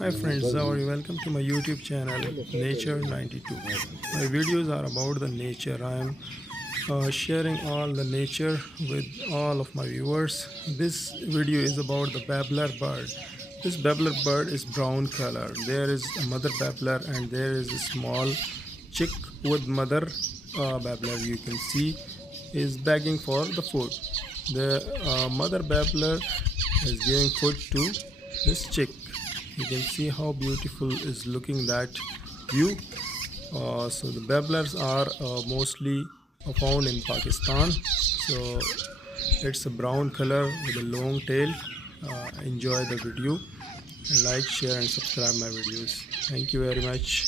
Hi friends, how are you? Welcome to my YouTube channel Nature 92. My videos are about the nature. I am sharing all the nature with all of my viewers. This video is about the babbler bird. This babbler bird is brown color. There is a mother babbler and there is a small chick with mother babbler. You can see is begging for the food. The mother babbler is giving food to this chick. You can see how beautiful is looking that view. So the babblers are mostly found in Pakistan. So it's a brown color with a long tail. Enjoy the video and like, share and subscribe my videos. Thank you very much.